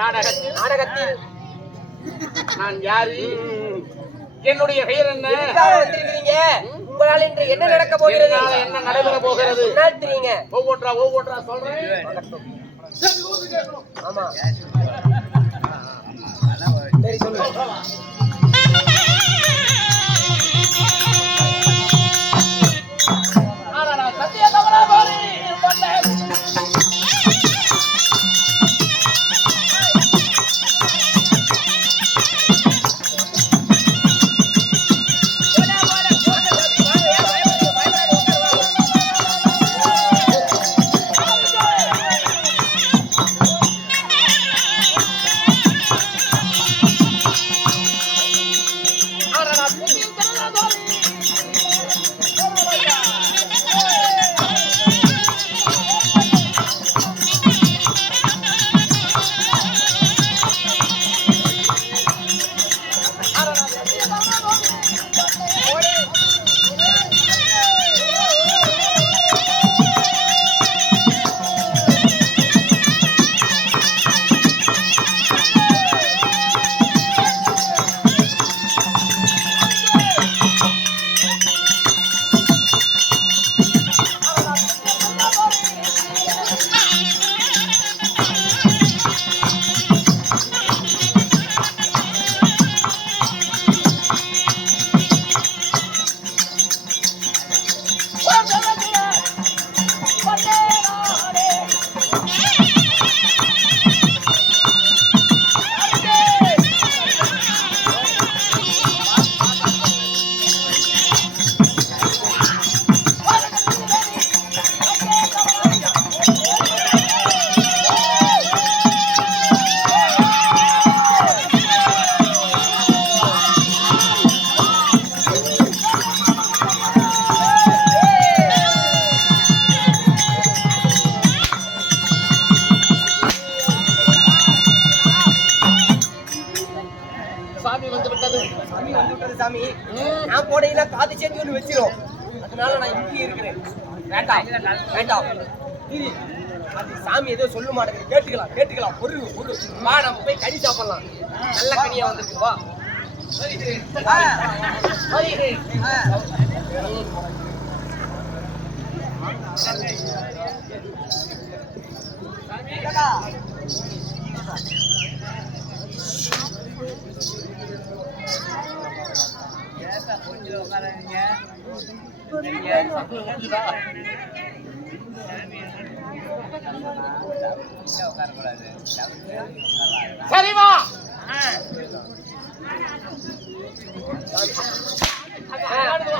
நாடகத்தில் நான் யாரு? என்னுடைய பெயர் என்ன? வந்திருக்கிறீங்க. உங்களால் இன்று என்ன நடக்க போகிறது? என்ன நடைபெற போகிறது? தெரியுங்க. ஒவ்வொன்றா சொல்றேன். ஆமா சரி சொல்லுங்க. சாமி நான் போனீங்கன்னா காது சேர்த்து ஒன்று வச்சிரும். அதனால நான் இங்கே இருக்கிறேன். வேண்டாம் வேண்டாம் அது சாமி ஏதோ சொல்ல மாட்டேங்குது. கேட்டுக்கலாம் பொருள் வா நம்ம போய் கறி சாப்பிடலாம். நல்ல கனியா வந்திருக்கு வா. சரிமா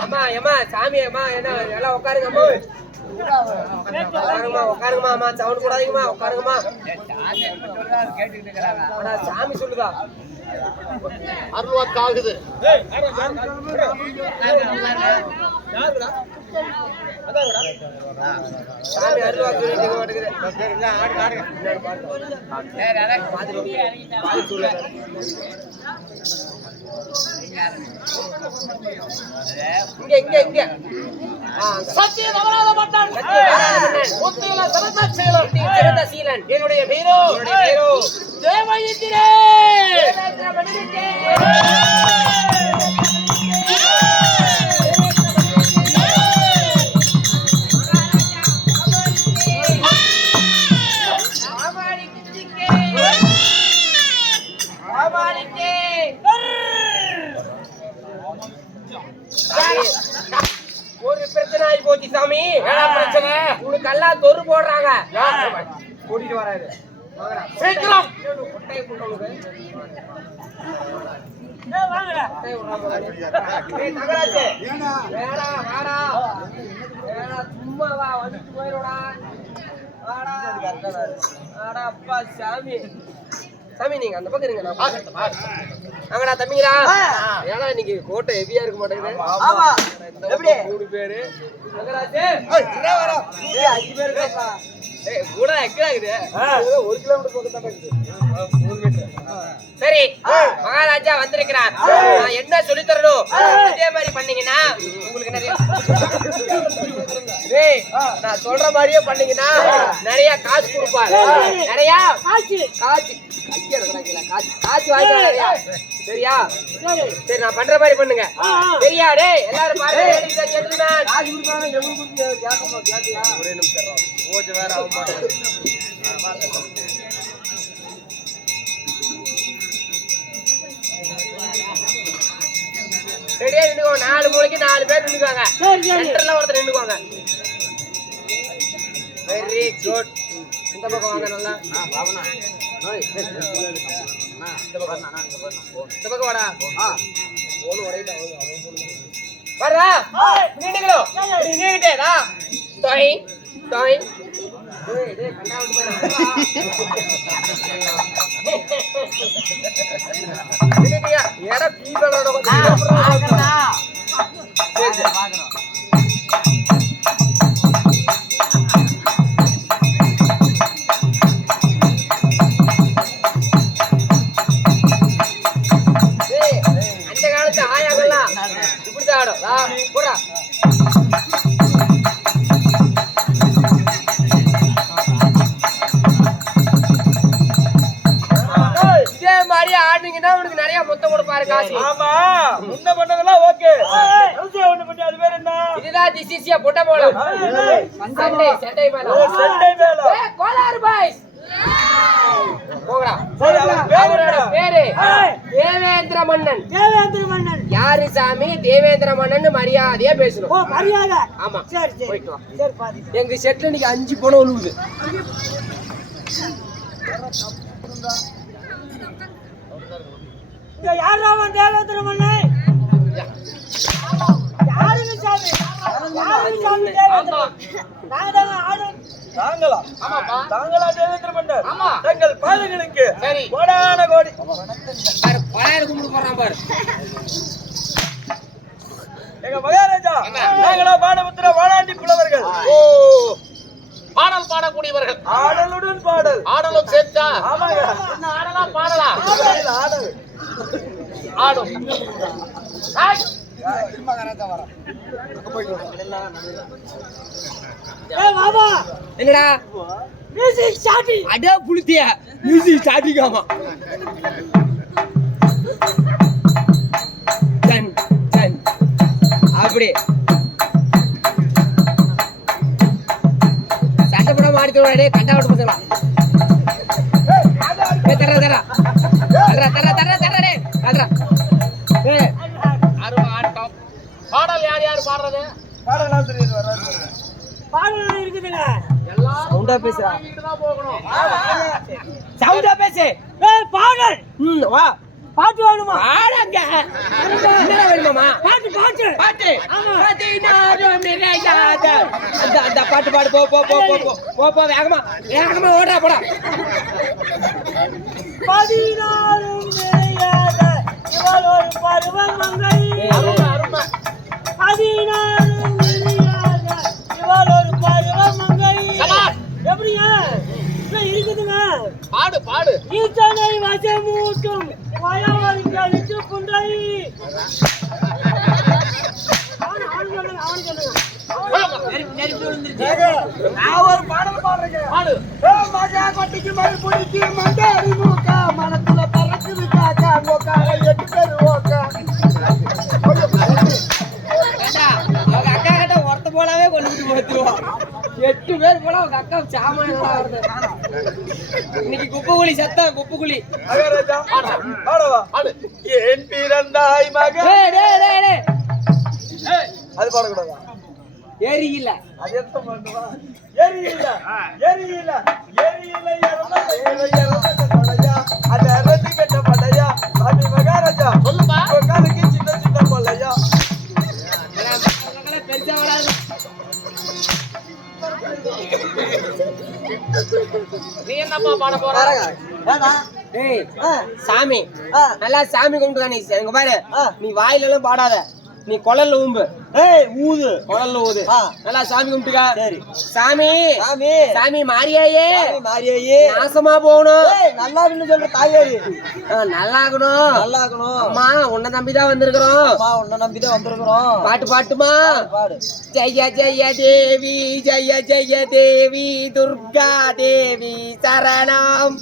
அம்மா அம்மா சாமி அம்மா என்ன எல்லாம் உட்காருங்க அம்மா உட்காருங்கம்மா அம்மா சவுண்ட் கூடாதீங்கம்மா உட்காருங்கம்மா. சாமி சொல்லுதா அருள்வாக்கு ஆகுது. சாமி அருள்வாக்கு இங்க சத்திய நவராத மன்னன் முத்தியில சிறந்த சீலன் என்னுடைய பேரோ தேவயித்திரே. ஒரு பிரச்சனை ஆகி போச்சு சாமி. பிரச்சனை உனக்கு எல்லாம் தொரு போடுறாங்க. கூட்டிட்டு வராது சீக்கிரம் சும்மா வா வந்துட்டு போயிடுடா. அப்பா சாமி சாமி நீங்க அந்த பக்கம் இருங்க. அங்கடா தம்பிங்களா ஏன்னா இன்னைக்கு கோட்டை ஹெவியா இருக்க மாட்டேங்குது. 3 பேரு 5 பேரு கூட எக்கடா இருக்குது. 1 கிலோமீட்டர் பக்கம் தான் இருக்குது. 3 மீட்டர் சரி மகாராஜா வந்திருக்கிறார். நான் என்ன சொல்லி தரணும் அதே மாதிரி பண்ணீங்கன்னா உங்களுக்கு நிறைய நான் சொல்ற மாதிரியே பண்ணீங்கன்னா நிறைய காசு கொடுப்பாரு. நிறைய காசு வாங்கிக்கலாம். சரியா? சரி நான் பண்ற மாதிரி பண்ணுங்க. சரியா? டேய் எல்லாரும் பாருங்க. ஒரே நிமிஷம் கொஞ்சம் வேற ஆகும் மாட்டேன். ரெடியா நின்னுக்கோ. 4 மூளைக்கு 4 பேர் நின்னுக்குவாங்க. சென்டர்ல ஒருத்தர் நின்னுக்குவாங்க. Very good. இந்த பக்கம் வாங்க நல்லா. இந்த பக்கம் வாடா. ஓடு வரைடா. வரடா. நின்னுக்கோ. நின்னுட்டேடா. டோய் டோய். டேய் டேய் கண்டா விட்டு போடா. நின்னுட்டியா? ஏடா பீபலோட கொஞ்சம் சரி சரி வாங்குறோம். அந்த காலத்து ஆயாங்கெல்லாம் இப்படிதான் ஆடும். போடா. இதே மாதிரி ஆடுனீங்கன்னா உனக்கு நிறைய மொத்தம் கொடுப்பாரு காசு. ஆமா முன்ன பண்ணதெல்லாம் ஓகே. ஒண்ணு பண்ணி அது பேர் என்ன? இதுதான் திசிசியா பொட்ட போலாம். சண்டை சண்டை மேல. சண்டை மேல. கோலார் பாய்ஸ். போங்கடா. சரி அவரோட பேரு தேவேந்திர மன்னன். தேவேந்திர மன்னன் யாரு சாமி? தேவேந்திர மன்னன் மரியாதையா பேசணும். ஓ மரியாதை. ஆமா சரி சரி போயிட்டு வா. சரி பாதி. எங்க செட்ல இன்னைக்கு 5 பணம் உழுவுது. இங்க யாரா வந்த தேவேந்திர மன்னன்? யாருங்க சாமி? யாருங்க சாமி தேவேந்திர? நாங்க ஆடும். தாங்களா? ஆமாப்பா. தாங்களா தேவேந்திர மன்னர்? ஆமா. தங்கள் பாதங்களுக்கு சரி. கோடான கோடி பாரு பழைய கும்பிட்டு போறான் பாரு. எங்க மகாராஜா நாங்களா பாடபுத்திர வாடாண்டி புலவர்கள். ஓ பாடல் பாடக்கூடியவர்கள். ஆடலுடன் பாடல். ஆடலும் சேர்த்தா ஆமாங்க. என்ன ஆடலாம் பாடலாம் ஆடல். ஆடும். ஹாய். ஏய் பாபா என்னடா மியூசிக் ஸ்டார்டிங். அட புளுத்தியா மியூசிக் ஸ்டார்டிங். ஆமா டன் டன் அப்படி சட்டப்பட மாடித்தோடே கண்டா விட்டு போசலாம். தர தர தர தர தர தர டே தர. ஏய் அருவ ஆட்டம். பாடல் யார் யார் பாடுறது? பாடலாசிரியர் வர்றாரு. பாடல் இருக்குதுங்க. எல்லாரும் சவுண்டா பேசுடா. வாங்கிட்டு தான் போகணும். சவுண்டா பேசு. ஏய் பாடல். வா பாட்டு வேணுமா? ஆடங்க. என்ன வேணுமாமா? பாட்டு பாட்டு. பாட்டு. பதினாறும் நிறையாத. அந்த பாட்டு பாடு. போ போ போ போ போ போ போ வேகமா வேகமா ஓடுறா போடா. 14 நிறையாத இவள் ஒரு பருவமங்கை. அருமை அருமை. 14 நிறையாத இவள் ஒரு பருவமங்கை. சபாஷ். எப்படிங்க? இப்ப இருக்குதுங்க. பாடு பாடு. ஈசனை வசமூட்டும் வயவர்களுக்கு புண்டை. நான் ஒரு பாடல் பாடுறேங்க. பாடு. மகா கொட்டிக்கு மழை பிடிச்சி மண்டாடி மூக்கா மனத்துல பறக்குது காக்கா மோக்காக 8 பேர் ஓக்கா. ஏண்டா, அவங்க அக்கா கிட்ட ஒருத்த போலாவே கொண்டுட்டு போத்துருவோம். 8 பேர் போல அவங்க அக்கா சாமான் வருது. இன்னைக்கு குப்பைக்குழி சத்தம் குப்பைக்குழி. மகாராஜா பாடவா? பாடு. ஏன் பிறந்தாய் மகா? டேய் டேய் டேய் டேய். அது பாடக்கூடாதா? ஏறி இல்ல. அது எத்த பண்ணுவா? எரியில எரியில எரியில இறந்த படையா அந்த அரசி கட்ட படையா சாமி மகாராஜா சொல்லுப்பா. உட்காருக்கு சின்ன சின்ன படையா. பெருசா வராது. நீ என்னப்பா பாட போற? டேய் சாமி நல்லா சாமி கும்பிட்டு நீ எங்க பாரு. நீ வாயில எல்லாம் பாடாத. நீ குழல்ல ஊம்பு. ஏய் ஊது குழல்ல ஊது. நல்லா சாமி கும்பிட்டுக்க. சரி சாமி சாமி சாமி மாரியாயே மாரியாயே நாசமா போகணும். நல்லா இருக்குன்னு சொல்ற தாயாரி நல்லா இருக்கணும். நல்லா இருக்கணும். அம்மா உன்னை நம்பிதான் வந்திருக்கிறோம். அம்மா உன்னை நம்பிதான் வந்திருக்கிறோம். பாட்டு பாட்டுமா. பாடு. ஜெய ஜெய தேவி ஜெய ஜெய தேவி துர்கா தேவி சரணம்.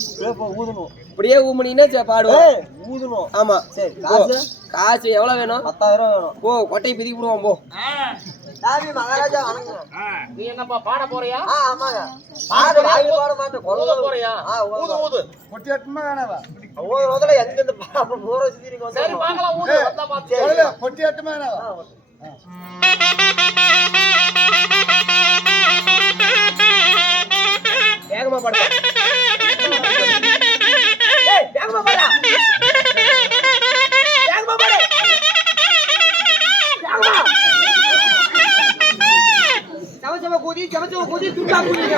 ஊதணும். இப்படியே ஊமணின்னா பாடுவோம். ஊதணும். ஆமா. சரி. காசு காசு எவ்வளவு வேணும்? 10,000 வேணும். போ கொட்டையை பிதிக்கி விடுவோம் போ. சாமி மகாராஜா வணக்கம். நீ என்னப்பா பாட போறியா? ஆமாங்க. பாடு வாயில பாட மாட்டேன். ஊத போறியா? ஊது ஊது. பொட்டி எட்டுமா வேணாவா? ஒவ்வொரு ரோதல எந்த பாப்ப போற சுத்தி நீங்க சரி வந்து பார்க்கலாம் ஊது வந்தா பாத்து. சொல்லு, பொட்டி எட்டுமா வேணாவா? வேகமா பாடு. ஏய் வேகமா பாடு. வேகமா பாடு. வேகமா. சமசம கூதி சமசம கூதி துண்டா கூதிங்க.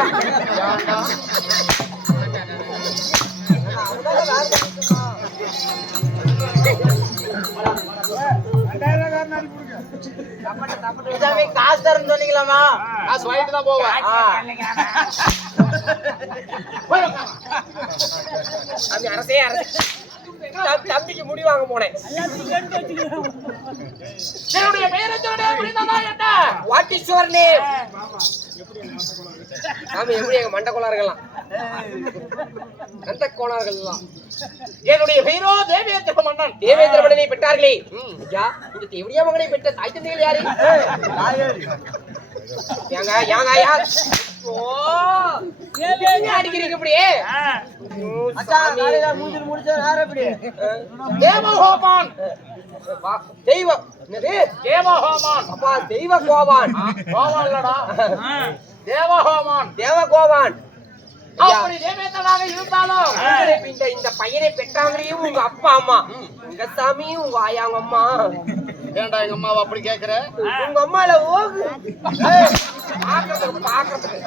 சாமி காசு தரேன்னு சொன்னீங்களாமா? காசு வாங்கிட்டு தான் போவேன். சாமி அரசே அரசே. தம்பிக்கு முடி வாங்க போனேன். என்னுடைய பெயரை சொல்லுடா புரிந்ததா என்ன? What is your name? சாமி எப்படி எங்க மண்ட கோளாறுகள்லாம் அந்த கோளாறுகள்லாம். என்னுடைய பெயரோ தேவேந்திர மன்னன். தேவேந்திர மன்னனை பெற்றார்களே. ஐயா இந்த தேவடியா மகனை பெற்ற தாய் தந்தைகள் யாரு? ஏங்க ஏங்க ஐயா. ஓ ஏங்க அடிக்கிறீங்க இப்படியே? அச்சா காலையில மூஞ்சில முடிச்சா யார் எப்படி? தேவஹோமான். தெய்வம் என்னது? தேவஹோமான். அப்பா தெய்வ கோவான். கோவான் இல்லடா. தேவஹோமான். தேவ கோவான். அப்படி தேவேந்திரனாக இருந்தாலும் இந்த பையனை பெற்றாங்களையும் உங்க அப்பா அம்மா உங்க சாமி உங்க ஆயா உங்க அம்மா. ஏன்டா எங்க அம்மாவை அப்படி கேக்குற? உங்க அம்மால ஓகு பாக்குறதுக்கு பாக்குறதுக்கு.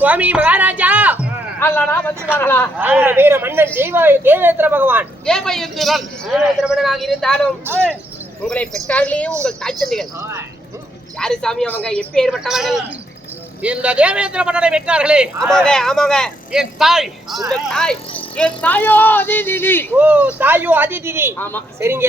சுவாமி மகாராஜா அல்லடா வந்துட்டார்களா? அவருடைய வீர மன்னன் தேவேந்திர பகவான். தேவேந்திரன் தேவேந்திர மன்னனாக இருந்தாலும் உங்களை பெற்றார்களே உங்கள் தாய் தந்தைகள். யாரு சாமி அவங்க? எப்பேற்பட்டவர்கள்? இந்த தேவேந்திர மன்னனை வெற்றார்களே. ஆமாங்க ஆமாங்க. என் தாய். உங்கள் தாய். என் தாயோ அதிதிதி. ஓ தாயோ அதிதிதி. ஆமா. சரிங்க.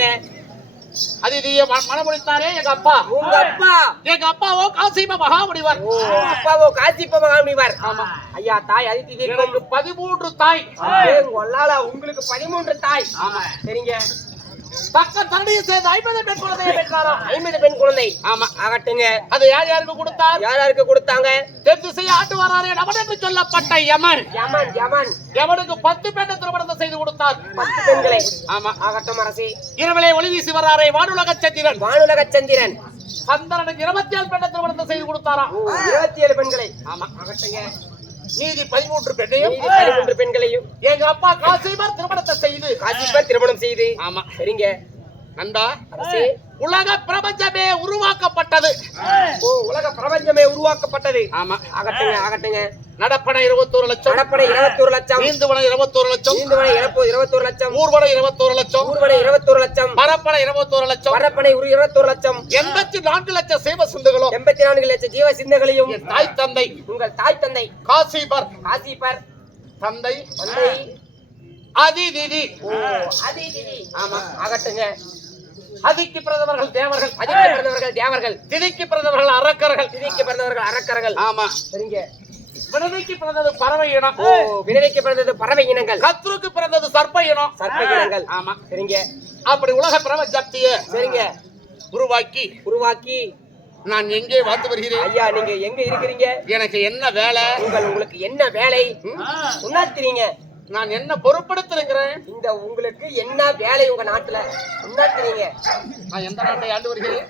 அதிதியை மனமுடித்தாரே எங்க அப்பா. உங்க அப்பா? எங்க அப்பாவோ காசிம மகாமுனிவர். ஓ அப்பாவோ காசிப்ப மகாமுனிவர். ஆமா. ஐயா தாய் அதிதிதி. எனக்கு 13 தாய். ஒல்லால உங்களுக்கு 13 தாய். ஆமா. சரிங்க. பக்க தரணியை சேர்ந்து 50 பெண் குழந்தையை பெற்றாரோ. 50 பெண் குழந்தை. ஆமா. ஆகட்டுங்க. அது யார் யாருக்கு கொடுத்தார்? யார் யாருக்கு கொடுத்தாங்க? தென் திசையை ஆட்டு வராரே நமன் என்று சொல்லப்பட்ட யமன். யமன் யமன். எவனுக்கு 10 பெண்ணை திருமணத்தை செய்து கொடுத்தார். 10 பெண்களை. ஆமா. ஆகட்டும் அரசி. இரவிலே ஒளி வீசி வராரே வானுலக சந்திரன். வானுலக சந்திரன். சந்திரனுக்கு 27 பெண்ணை திருமணத்தை செய்து கொடுத்தாரா. 27 பெண்களை. ஆமா. ஆகட்டுங்க. மீதி 13 பெண்ணையும் 13 பெண்களையும் எங்க அப்பா காசிமர் திருமணத்தை செய்து காசிப்பர் திருமணம் செய்து. ஆமா. சரிங்க. நண்பா, அரசி. உலக பிரபஞ்சமே உருவாக்கப்பட்டது. ஓ உலக பிரபஞ்சமே உருவாக்கப்பட்டது. ஆமா. ஆகட்டுங்க ஆகட்டுங்க. நடப்பனை 21 லட்சம். நடப்படை 21 லட்சம். நீந்துவனை 21 லட்சம். நீந்துவனை 21 லட்சம். ஊர்வனை 21 லட்சம். ஊர்வனை 21 லட்சம். பரப்பனை 21 லட்சம். பரப்பனை 21 லட்சம். 84 லட்சம் சேவ சிந்துகளும் 84 லட்சம் ஜீவ சிந்தங்களையும் என் தாய் தந்தை உங்கள் தாய் தந்தை காசிபர் காசிப்பர் தந்தை தந்தை அதிதிதி. ஓ அதிதிதி. ஆமா. ஆகட்டுங்க. அதிக்கு பிறந்தவர்கள் தேவர்கள். அதிக்கு பிறந்தவர்கள் தேவர்கள். திதிக்கு பிறந்தவர்கள் அரக்கர்கள். திதிக்கு பிறந்தவர்கள் அரக்கர்கள். ஆமா. சரிங்க. வினதைக்கு பிறந்தது பறவை இனம். ஓ வினதைக்கு பிறந்தது பறவை இனங்கள். கத்ருக்கு பிறந்தது சர்ப்ப இனம். சர்ப்ப இனங்கள். ஆமா. சரிங்க. அப்படி உலக பிரபஞ்சத்தையே சரிங்க உருவாக்கி நான் எங்கே வாழ்ந்து வருகிறேன். ஐயா நீங்க எங்க இருக்கிறீங்க? எனக்கு என்ன வேலை? உங்களுக்கு என்ன வேலை? உண்ணாத்திரீங்க. நான் என்ன பொறுப்படுத்திருக்கிறேன்? இந்த உங்களுக்கு என்ன வேலை உங்க நாட்டுல? உண்ணாத்திரீங்க. நான் எந்த நாட்டை ஆண்டு வருகிறேன்?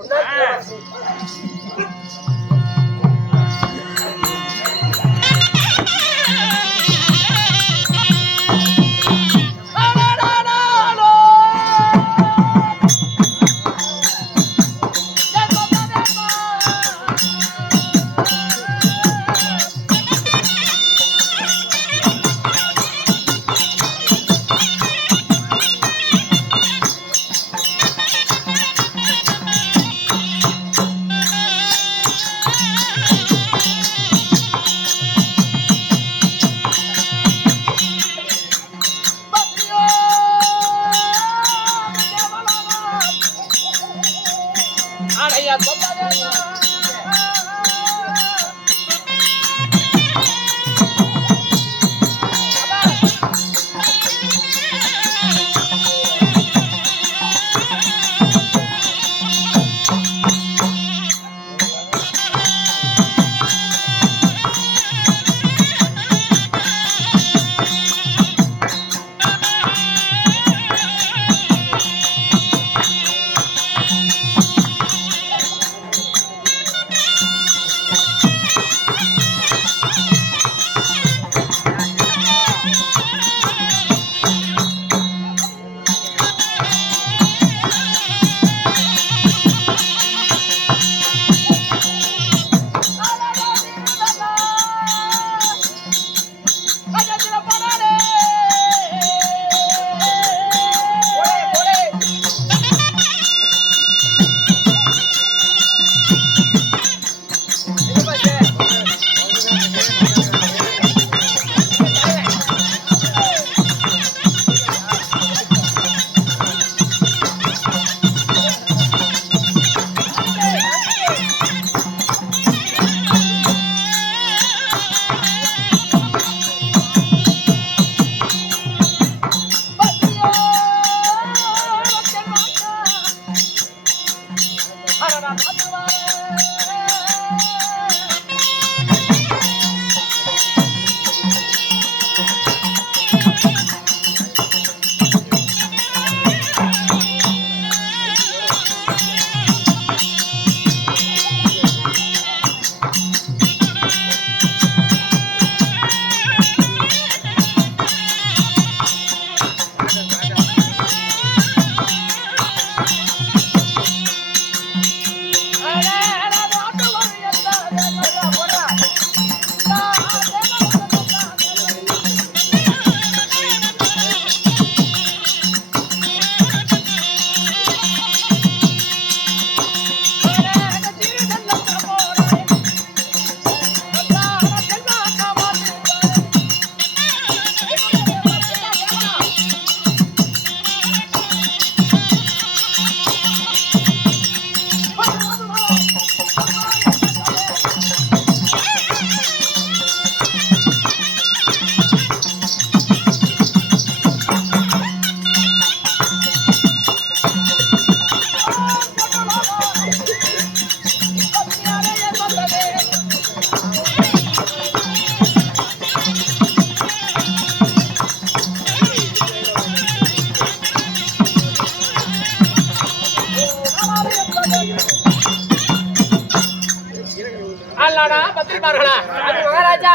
மந்திரிமார்களாடா மந்திரிமார்களா அது மகாராஜா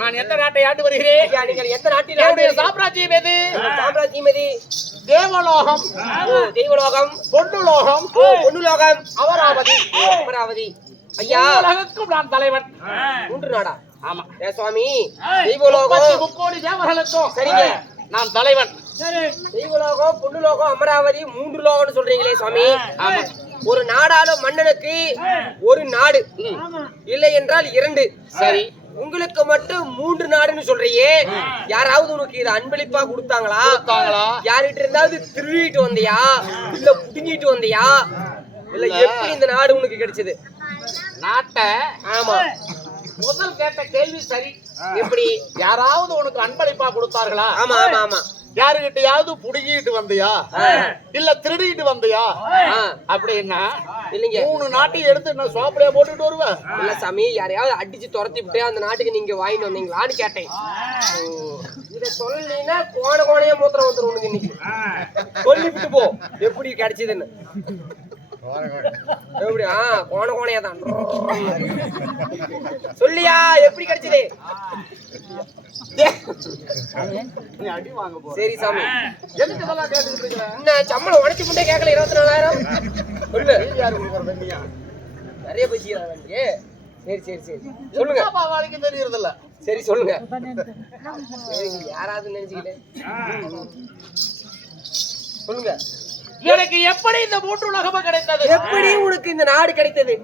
நான் எந்த நாட்டை ஆண்டு வருகிறேன் ஐயா, நீங்கள் எந்த நாட்டில் என்னுடைய சாம்ராஜ்யம் எது சாம்ராஜ்யம் எது? தேவலோகம் ஓ தெய்வலோகம், பொன்னுலோகம் பொன்னுலோகம், அமராவதி அமராவதி. ஐயா உலகுக்கும் நான் தலைவன் 3 நாடா? ஆமா ஏ சுவாமி, தெய்வலோகம், 30 தேவர்களுக்கும் சரிங்க. நான் தலைவன் தெய்வலோகம், பொன்னுலோகம், அமராவதி 3 லோகம்னு சொல்றீங்களே சுவாமி. ஆமா ஒரு நாடாலும் மன்னனுக்கு ஒரு நாடு, இல்லை என்றால் 2. சரி உங்களுக்கு மட்டும் 3 நாடுன்னு சொல்றியே, யாராவது உனக்கு இதை அன்பளிப்பா கொடுத்தாங்களா? யார்கிட்ட இருந்தாவது திருடிட்டு வந்தியா, இல்ல புடுங்கிட்டு வந்தியா, இல்ல எப்படி இந்த நாடு உனக்கு கிடைச்சது? நாட்டை ஆமா, முதல் கேட்ட கேள்வி சரி. எப்படி? யாராவது உனக்கு அன்பளிப்பா கொடுத்தார்களா? ஆமா ஆமா ஆமா. யாருகிட்டயாவது புடுங்கிட்டு வந்தியா, இல்ல திருடிட்டு வந்தியா? ஆ, அப்படின்னா இல்லைங்க. 3 நாட்டையும் எடுத்து என்ன சோப்படியா போட்டுட்டு வருவேன்? இல்ல சாமி, யாரையாவது அடிச்சு துரத்தி விட்டு அந்த நாட்டுக்கு நீங்க வாங்கிட்டு வந்தீங்களான்னு கேட்டேன். இத சொல்லீங்கன்னா கோணையா மூத்திரம் வந்துரும் உனக்கு இன்னைக்கு. சொல்லிவிட்டு போ எப்படி கிடைச்சதுன்னு. எப்படி? கோணையா தான் சொல்லியா எப்படி கிடைச்சது? சரி சாமி, எதுக்கு இதெல்லாம் கேட்டுக்கிட்டு இருக்கிற? என்ன சம்பளம் உடச்சு முட்டே கேட்கல? 24,000 சொல்லு. நிறைய பேசிக்கிறாங்க. சரி சரி சரி சொல்லுங்க. பாவாளிக்கு தெரியறது இல்ல. சரி சொல்லுங்க. யாராவது நினைச்சுக்கிட்டேன் சொல்லுங்க. எனக்கு எப்படி இந்த 3 உலகமும் கிடைத்தது? எப்படி உனக்கு இந்த நாடு கிடைத்தது?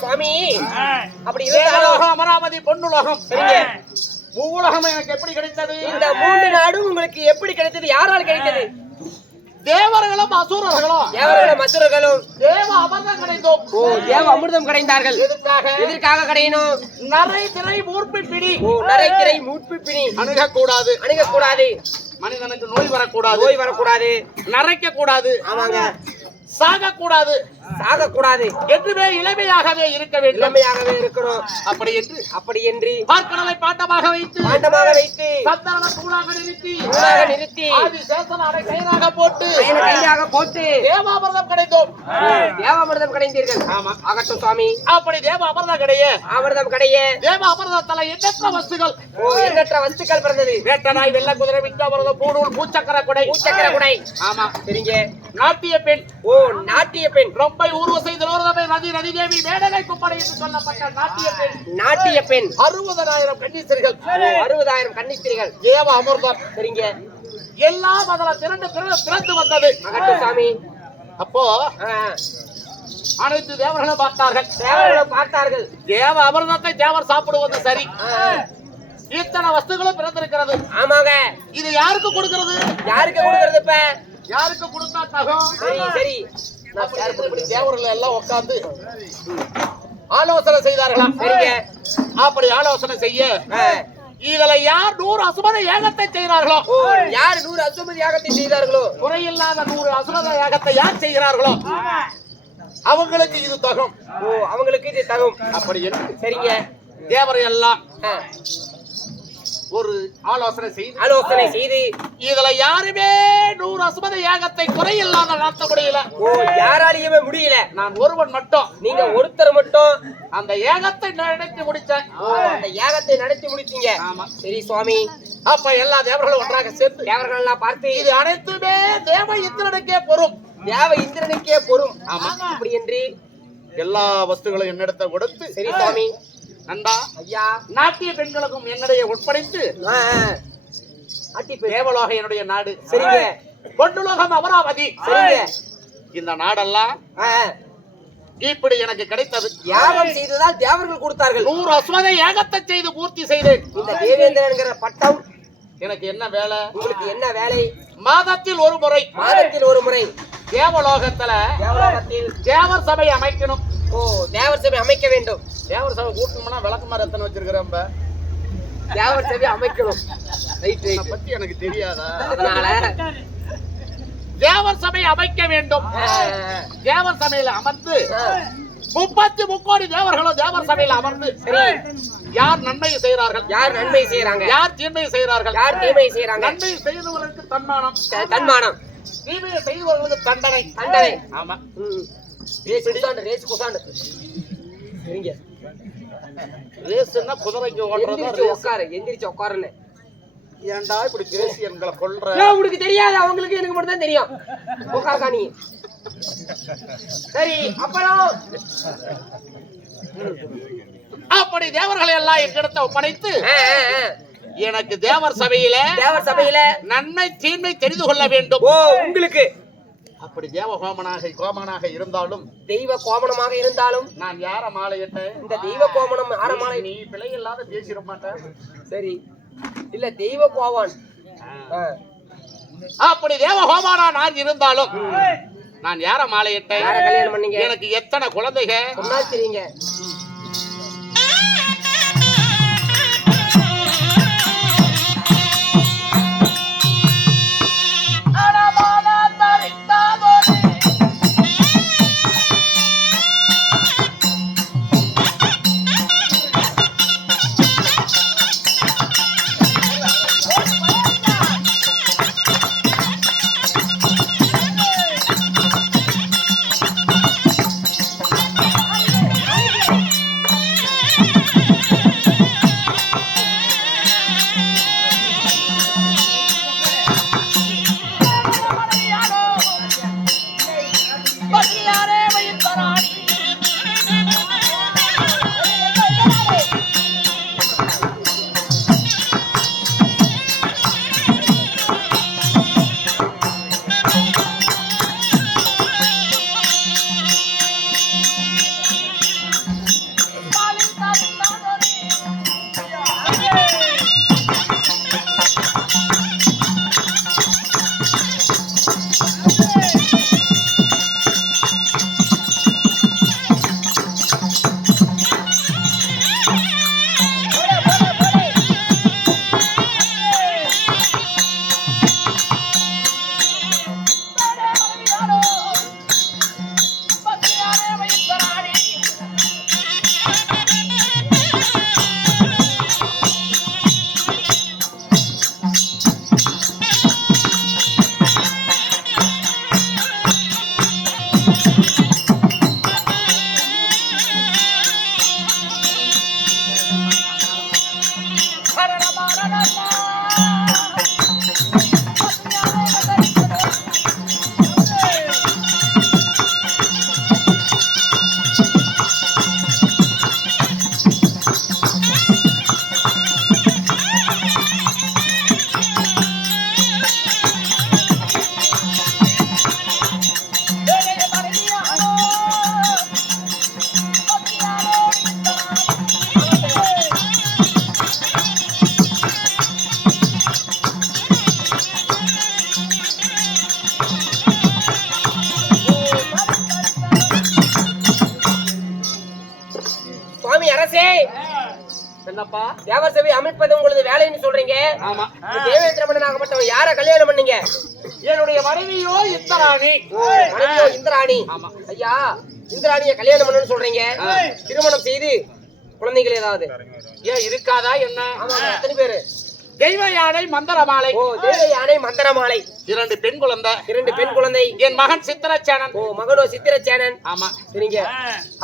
சுவாமி. அப்படி தேவலோகம், அமராவதி, பொன்னுலகம், சரிங்க. மூவுலகம் எனக்கு எப்படி கிடைத்தது? இந்த 3 நாடும் உங்களுக்கு எப்படி கிடைத்தது? யாரால் கிடைத்தது? தேவர்களும் அசுரர்களும், தேவர்களும் அசுரர்களும் தேவ அமிர்தம் கிடைத்தோம். ஓ தேவ அமிர்தம் கடைந்தார்கள். எதற்காக கடையணும்? நரை திரை மூர்ப்பி பிடி. ஓ நரை திரை மூர்ப்பி பிடி அணுகக்கூடாது. அணுகக்கூடாது. மனிதனுக்கு நோய் வரக்கூடாது. நோய் வரக்கூடாது. நரைக்க கூடாது. ஆமாங்க. சாகக்கூடாது. சாகக்கூடாது. என்றுமே இளமையாகவே இருக்க வேண்டும். இளமையாகவே இருக்கணும். அப்படி என்று பார்க்கடலை பாட்டமாக வைத்து சந்தன தூளாக நிறுத்தி ஆதிசேஷன் அடை கயிறாக போட்டு தேவாமிர்தம் கிடைத்தோம். தேவாமிர்தம் கிடைத்தீர்கள். ஆமா. ஆகட்டும் சுவாமி. அப்படி தேவ அமிர்தம் கிடையே தேவ அமிர்தத்துல எண்ணற்ற வஸ்துகள். ஓ எண்ணற்ற வஸ்துக்கள் பிறந்தது. வேட்டனாய் வெள்ள குதிரை விஞ்ஞாபரம் பூணூல் பூச்சக்கர குடை. ஆமா சரிங்க. நாட்டிய பெண். ஓ நாட்டிய பெண். ரொம்ப ஊர்வசை திரோதமை நதி தேவி வேடகை குப்படை என்று சொல்லப்பட்ட நாட்டிய பெண் 60,000 கன்னிஸ்திரிகள். 60,000 கன்னிஸ்திரிகள். தேவ அமிர்தம். சரிங்க. எல்லாம் அதுல திரண்டு வந்தது. ஆகட்டும் சாமி. அப்போ அனைத்து தேவர்களும் பார்த்தார்கள். தேவ அமிர்தத்தை தேவர் சாப்பிடுவது சரி. இத்தனை வஸ்துகளும் பிறந்திருக்கிறது. ஆமாங்க. இது யாருக்கு கொடுக்கிறது? இப்ப யாருக்கு கொடுத்தா தகும்? சரி தேவர்கள் எல்லாம் உட்கார்ந்து ஆலோசனை செய்தார்களாம். சரிங்க. அப்படி ஆலோசனை செய்ய இதுல யார் 100 அசுமத யாகத்தை செய்கிறார்களோ, ஓ, யார் 100 அசுமதி யாகத்தை செய்தார்களோ, குறையில்லாத 100 அசுமத யாகத்தை யார் செய்கிறார்களோ அவங்களுக்கு இது தகும். ஓ, அவங்களுக்கு இது தகும். அப்படி என்று சரிங்க. தேவரை எல்லாம் ஆ, ஒரு ஆலோசனை செய்து இதுல யாருமே 100 அசுமத யாகத்தை குறையில்லாத நடத்த முடியல. ஓ, யாராலையுமே முடியல. நான் ஒருவன் மட்டும் நீங்க ஒருத்தர் மட்டும் அந்த யாகத்தை நடத்தி முடிச்சேன். ஓ, அந்த யாகத்தை நடத்தி முடிச்சீங்க. ஆமா. சரி சுவாமி. அப்ப எல்லா தேவர்களும் ஒன்றாக சேர்ந்து தேவர்கள் எல்லாம் பார்த்து இது அனைத்துமே தேவ இந்திரனுக்கே பொறும். தேவ இந்திரனுக்கே பொறும். ஆமா. அப்படி என்று எல்லா வஸ்துகளும் என்னிடத்தை கொடுத்து, சரி சுவாமி. நண்பா, ஐயா, நாட்டிய பெண்களுக்கும் என்னுடைய உட்படைத்து ஆ, ஆட்டி போய். தேவலோக என்னுடைய நாடு, சரிங்க. பொன்னுலோகம் அமராவதி, சரிங்க. இந்த நாடெல்லாம் ஆ, இப்படி எனக்கு கிடைத்தது. யாகம் செய்ததால் தேவர்கள் கொடுத்தார்கள். 100 அஸ்வத யாகத்தை செய்து பூர்த்தி செய்தேன். இந்த தேவேந்திரன் என்கிற பட்டம் எனக்கு என்ன வேலை? உங்களுக்கு என்ன வேலை? மாதத்தில் ஒரு முறை, மாதத்தில் ஒரு முறை தேவலோகத்துல தேவலோகத்தில் தேவர் சபை அமைக்கணும். ஓ, தேவர் சபை அமைக்க வேண்டும். தேவர் சபை கூட்டணும்னா விளக்குமாறு எத்தனை வச்சிருக்கிறேன். தேவர் சபை அமைக்கணும். Right, right. பத்தி எனக்கு தெரியாதா? அதனால தேவர் சபை அமைக்க வேண்டும். தேவர் சபையில அமர்ந்து 30 முக்கோடி தேவர்களும் தேவர் சபையில அமர்ந்து யார் நன்மை செய்கிறார்கள், யார் நன்மை செய்யறாங்க, யார் தீமை செய்கிறார்கள், யார் தீமை செய்யறாங்க, நன்மை செய்தவர்களுக்கு தன்மானம், தன்மானம், தீமையை செய்தவர்களுக்கு தண்டனை. தண்டனை. ஆமா. ரேஸ் குசாண்டு. சரிங்க. ரேஸ்னா குதிரைக்கு எந்திரிச்சு ஓடுறது. உட்காரு, எந்திரிச்சு உட்காருன்னு. ஏன்டா இப்படி பேசி எங்களை கொல்ற? ஏன் உங்களுக்கு தெரியாது? அவங்களுக்கு எனக்கு மட்டும் தான் தெரியும். உட்காருக்கா நீ. சரி, அப்புறம் அப்படி தேவர்களை எல்லாம் எங்கிடத்தை ஒப்படைத்து ஆ, ஆ, ஆ. எனக்கு தேவர் சபையில தேவர் சபையில நன்மை தீமை தெரிந்து கொள்ள வேண்டும். ஓ, உங்களுக்கு அப்படி தேவ கோமனாக இருந்தாலும் தெய்வ கோமணமாக இருந்தாலும் நான் யார மாலையிட்டேன்? இந்த தெய்வ கோமணம் ஆரமாலை. நீ பிழை இல்லாத பேசிட மாட்டேன். சரி, இல்ல தெய்வ கோவான். ஆ. அப்படி தேவ ஹோமானா நான் இருந்தாலும் நான் யார மாலையிட்டேன்? யார கல்யாணம் பண்ணீங்க? எனக்கு எத்தனை குழந்தைங்க சொன்னா தெரியுங்க. சுவாமி அரசே, என்னப்பா? தேவர் சபை அமைப்பது உங்களது வேலைன்னு சொல்றீங்க. ஆமா. தேவேந்திர மன்னனாகப்பட்டவன் யார கல்யாணம் பண்ணீங்க? என்னுடைய மனைவியோ இந்திராணி. மனைவியோ இந்திராணி. ஆமா. ஐயா, இந்திராணிய கல்யாணம் பண்ணணும்னு சொல்றீங்க. திருமணம் செய்து குழந்தைகள் ஏதாவது ஏன் இருக்காதா என்ன? ஆமா, எத்தனை பேரு? தெய்வ யானை மந்திரமாலை. ஓ, தெய்வ யானை மந்திரமாலை. 2 பெண் குழந்தை. 2 பெண் குழந்தை. என் மகன் சித்திரச்சேனன். ஓ, மகனோ சித்திரச்சேனன். ஆமா. சரிங்க.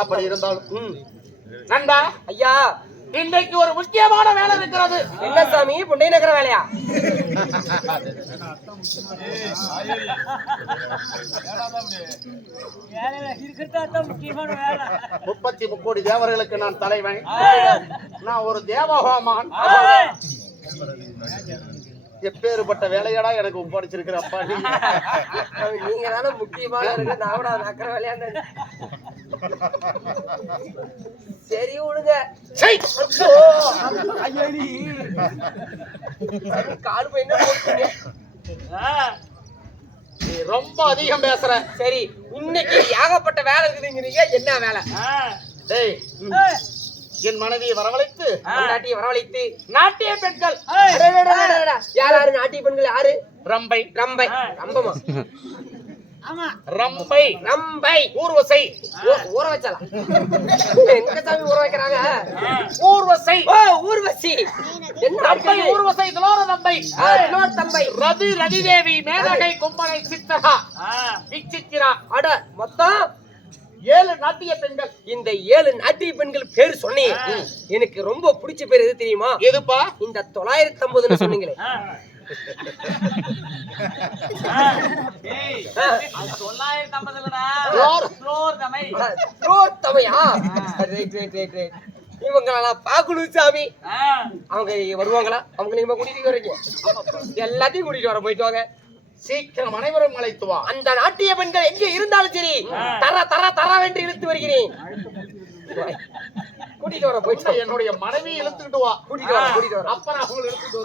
அப்படி இருந்தாலும் நண்பா, ஐயா, இன்றைக்கு ஒரு முக்கியமான வேலை இருக்கிறது. என்ன சாமி? புண்டை நகர வேலையா? முக்கியமான வேலை. 33 தேவர்களுக்கு நான் தலைவன். நான் ஒரு தேவஹோமான். எப்பேறுபட்ட வேலையடா எனக்கு ஒப்படைச்சிருக்கிற அப்பா நீ. நீங்க தானே முக்கியமான இருக்கு. நான் கூட நக்கர வேலையான்னு. சரி விடுங்க. சை! ஐயடி, கால் போய் என்ன போட்டீங்க? நீ ரொம்ப அதிகம் பேசுற. சரி, இன்னைக்கு ஏகப்பட்ட வேலை இருக்குதுங்கிறீங்க. என்ன வேலை? டேய், என் மனைவியை வரவழைத்து நாட்டிய வரவழைத்து நாட்டிய பெண்கள். அடடடடடடா. யாரு நாட்டிய பெண்கள்? யாரு? ரம்பை. ரம்பை. ரம்பமா? ஆமா. ரம்பை. ரம்பை. ஊர்வசை. ஊற வச்சலாம். எங்க சாமி ஊற வைக்கிறாங்க? ஊர்வசை. ஓ, ஊர்வசி. என்ன ரம்பை, ஊர்வசை, துலோர ரம்பை, இன்னொரு தம்பை. ரதி, ரதிதேவி, மேனகை, கும்பனை, சித்தரா, விசித்திரா. அட, மொத்தம் 7 நாட்டிய பெண்கள். இந்த 7 நாட்டிய பெண்கள் பேரு சொன்னீங்க. எனக்கு ரொம்ப பிடிச்ச பேர் எது தெரியுமா? எதுப்பா? இந்த 950 சொன்னீங்களே. 950 இவங்களெல்லாம் பார்க்கணும் சாமி. அவங்க வருவாங்களா? அவங்க நீங்க கூட்டிட்டு வரீங்க? எல்லாத்தையும் கூட்டிட்டு வர. போயிட்டு வாங்க சீக்கிரம் அனைவரும் அழைத்து வா. அந்த நாட்டிய பெண்கள் எங்க இருந்தாலும் சரி, தர தர தரவென்று இழுத்து வருகிறேன். கூட்டிட்டு வர. போயிட்டு என்னுடைய மனைவி இழுத்துக்கிட்டு வா. கூட்டிட்டு வர. அப்ப நான் அவங்களை இழுத்துட்டு